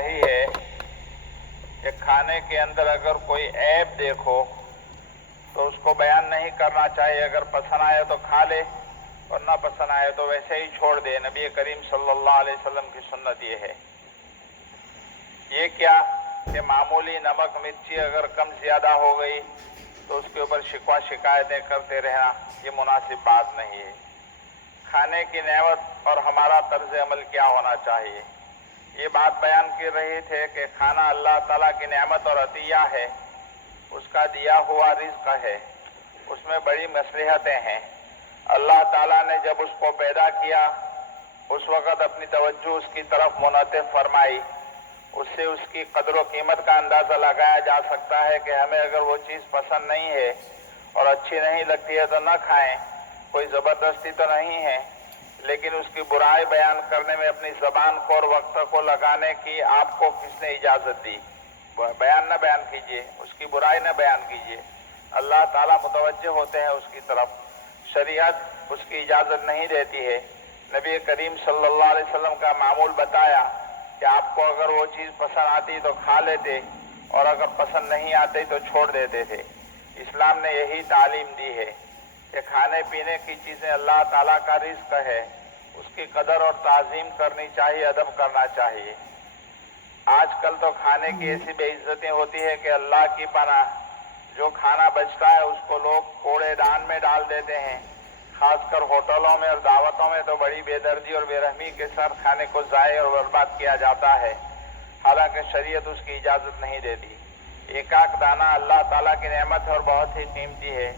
यही है कि खाने के अंदर अगर कोई ऐब देखो तो उसको बयान नहीं करना चाहिए। अगर पसंद आए तो खा ले और ना पसंद आए तो वैसे ही छोड़ दे। नबी करीम सल्लल्लाहु अलैहि वसल्लम की सुन्नत ये है। ये क्या कि मामूली नमक मिर्ची अगर कम ज्यादा हो गई तो उसके ऊपर शिकवा शिकायतें करते रहना, ये मुनासिब बात नहीं है। खाने की नेमत और हमारा तर्ज अमल क्या होना चाहिए, ये बात बयान कर रहे थे कि खाना अल्लाह ताला की नेमत और अतिया है, उसका दिया हुआ रिज्क है, उसमें बड़ी मसलहतें हैं। अल्लाह ताला ने जब उसको पैदा किया उस वक़्त अपनी तवज्जो उसकी तरफ मुनतिब फरमाई। उससे उसकी कदर व कीमत का अंदाज़ा लगाया जा सकता है कि हमें अगर वो चीज़ पसंद नहीं है और अच्छी नहीं लगती है तो न खाएं, कोई ज़बरदस्ती तो नहीं है। लेकिन उसकी बुराई बयान करने में अपनी ज़बान को और वक्त को लगाने की आपको किसने इजाज़त दी? बयान न बयान कीजिए, उसकी बुराई न बयान कीजिए। अल्लाह ताला मुतवज्जह होते हैं उसकी तरफ, शरीयत उसकी इजाज़त नहीं देती है। नबी करीम सल्लल्लाहु अलैहि वसल्लम का मामूल बताया कि आपको अगर वो चीज़ पसंद आती तो खा लेते और अगर पसंद नहीं आती तो छोड़ देते थे। इस्लाम ने यही तालीम दी है कि खाने पीने की चीज़ें अल्लाह ताला का रिज़्क है, उसकी कदर और ताज़ीम करनी चाहिए, अदब करना चाहिए। आजकल तो खाने की ऐसी बेइज्जती होती है कि अल्लाह की पनाह, जो खाना बचता है उसको लोग कूड़ेदान में डाल देते हैं। खासकर होटलों में और दावतों में तो बड़ी बेदर्दी और बेरहमी के साथ खाने को ज़ाय और बर्बाद किया जाता है, हालांकि शरीयत उसकी इजाज़त नहीं देती। एक आक दाना अल्लाह ताला की नेमत है और बहुत ही कीमती है।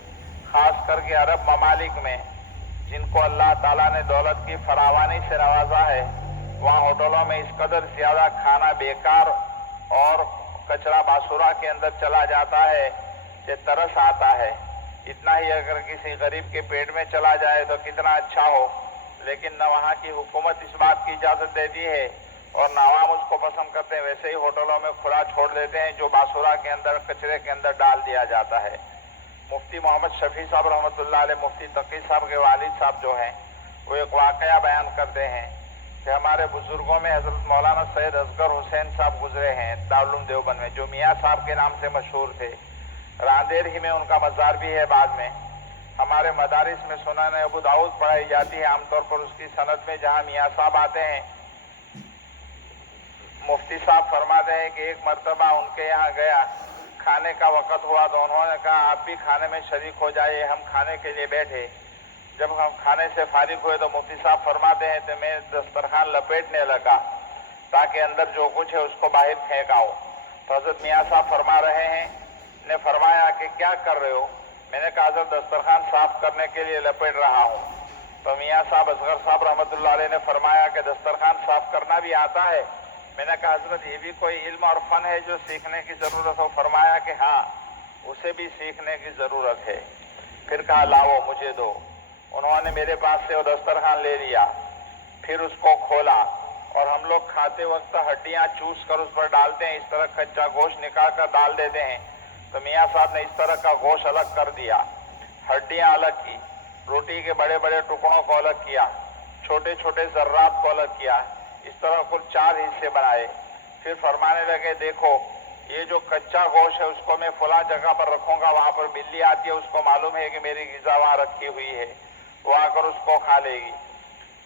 खास करके अरब ममालिक में जिनको अल्लाह ताला ने दौलत की फरावानी से नवाजा है, वहाँ होटलों में इस कदर ज़्यादा खाना बेकार और कचरा बासुरा के अंदर चला जाता है कि तरस आता है। इतना ही अगर किसी गरीब के पेट में चला जाए तो कितना अच्छा हो, लेकिन न वहाँ की हुकूमत इस बात की इजाज़त देती है और न आवाम उसको पसंद करते हैं। वैसे ही होटलों में खुला छोड़ देते हैं, जो बासुरा के अंदर कचरे के अंदर डाल दिया जाता है। मुफ्ती मोहम्मद शफी साहब रहमतुल्लाह अलैह, मुफ्ती तकी साहब के वालिद साहब जो हैं, वो एक वाक़या बयान करते हैं कि हमारे बुजुर्गों में हज़रत मौलाना सैयद असगर हुसैन साहब गुजरे हैं दारुल उलूम देवबंद में, जो मियाँ साहब के नाम से मशहूर थे। रांदेर ही में उनका मज़ार भी है। बाद में हमारे मदारिस में सुनन अबू दाऊद पढ़ाई जाती है, आमतौर पर उसकी सनद में जहाँ मियाँ साहब आते हैं। मुफ्ती साहब फरमाते हैं कि एक मरतबा उनके यहाँ गया, खाने का वक़्त हुआ तो उन्होंने कहा आप भी खाने में शरीक हो जाइए। हम खाने के लिए बैठे, जब हम खाने से फारिग हुए तो मुफ्ती साहब फरमाते हैं तो मैं दस्तरखान लपेटने लगा ताकि अंदर जो कुछ है उसको बाहर फेंक आऊँ। तो हज़रत मियाँ साहब फरमा रहे हैं, ने फरमाया कि क्या कर रहे हो? मैंने कहा हज़रत दस्तरखान साफ करने के लिए लपेट रहा हूँ। तो मियाँ साहब असगर साहब रहमतुल्लाह अलैह ने फरमाया कि दस्तरखान साफ करना भी आता है? मैंने कहा हज़रत ये भी कोई इल्म और फ़न है जो सीखने की ज़रूरत हो? फरमाया कि हाँ, उसे भी सीखने की ज़रूरत है। फिर कहा लाओ मुझे दो। उन्होंने मेरे पास से वो दस्तरखान ले लिया, फिर उसको खोला और हम लोग खाते वक्त हड्डियाँ चूस कर उस पर डालते हैं, इस तरह कच्चा गोश्त निकाल कर डाल देते हैं। तो मियाँ साहब ने इस तरह का गोश्त अलग कर दिया, हड्डियाँ अलग की, रोटी के बड़े बड़े टुकड़ों को अलग किया, छोटे छोटे जर्रात को अलग किया, इस तरह कुल 4 हिस्से बनाए। फिर फरमाने लगे देखो ये जो कच्चा गोश्त है उसको मैं फला जगह पर रखूंगा, वहाँ पर बिल्ली आती है, उसको मालूम है कि मेरी ग़िज़ा वहाँ रखी हुई है, वो आकर उसको खा लेगी।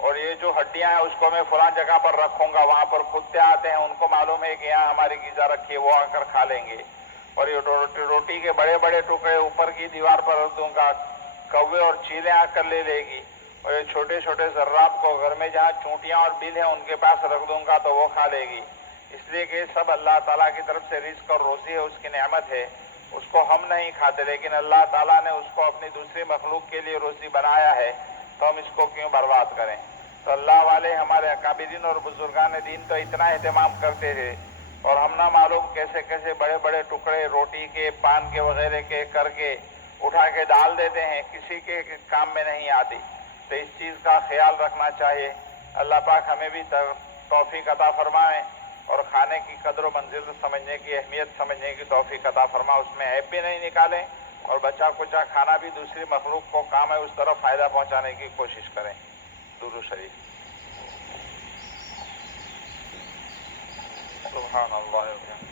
और ये जो हड्डियाँ हैं उसको मैं फला जगह पर रखूंगा, वहाँ पर कुत्ते आते हैं, उनको मालूम है कि यहाँ हमारी ग़िज़ा रखी है, वो आकर खा लेंगे। और ये रोटी के बड़े बड़े टुकड़े ऊपर की दीवार पर रख दूंगा, कौवे और चीलें आकर ले लेगी। और ये छोटे छोटे जर्रात को घर में जहाँ चूंटियाँ और बिल हैं उनके पास रख दूंगा तो वो खा लेगी। इसलिए कि सब अल्लाह ताला की तरफ से रिज़्क और रोज़ी है, उसकी नेमत है, उसको हम नहीं खाते, लेकिन अल्लाह ताला ने उसको अपनी दूसरी मखलूक के लिए रोज़ी बनाया है, तो हम इसको क्यों बर्बाद करें? तो अल्लाह वाले हमारे अकाबिरीन और बुजुर्गान दीन तो इतना एहतमाम करते थे, और हम ना मालूम कैसे कैसे बड़े बड़े टुकड़े रोटी के, पान के वगैरह के करके उठा के डाल देते हैं, किसी के काम में नहीं आती। तो इस चीज़ का ख्याल रखना चाहिए। अल्लाह पाक हमें भी तौफीक अता फरमाए और खाने की कदर व मंजिल समझने की, अहमियत समझने की तौफीक अता फरमाए, उसमें ऐब भी नहीं निकालें और बचा कुचा खाना भी दूसरी मखलूक को काम है उस तरफ फ़ायदा पहुँचाने की कोशिश करें। दुरूद शरीफ। سبحان اللہ.